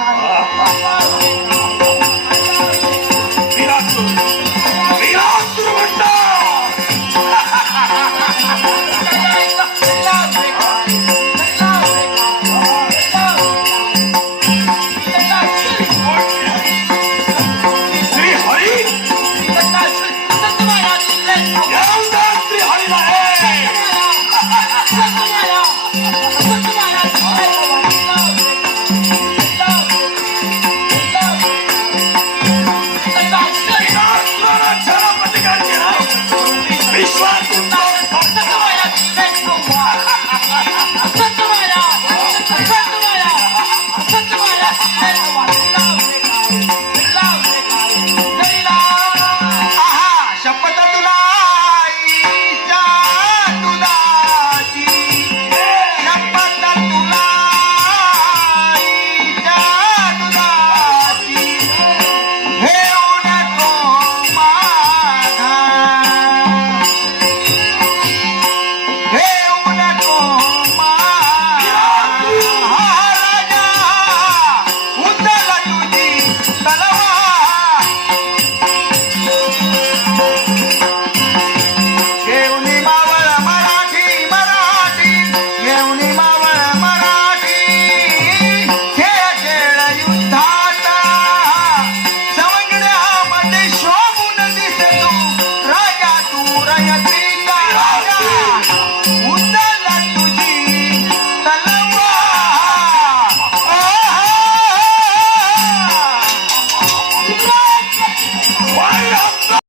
Thank you. Fuck! I got